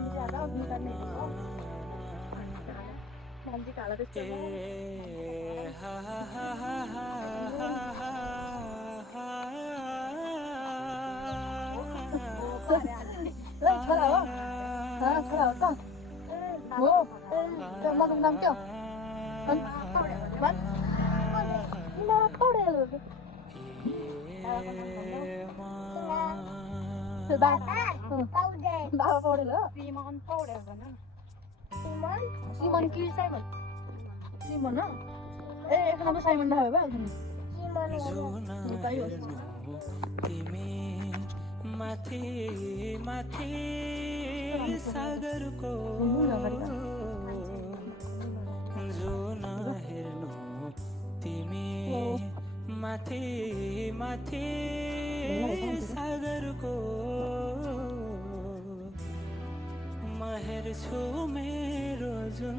हामी चाहिँ आज निकाल्ने हो मान्छे काला त्यस्तो छोरा हो छोरा हो त हो त्यो मगम नाम के हो बाबा पौडेल हो सिमन कि साइमन सिमन हो ए एक नाम साइमन नभए भए माथि माथि सागरको जो नहेर्नु तिमी माथि माथि सागरको म हेर्छु मेरो जुन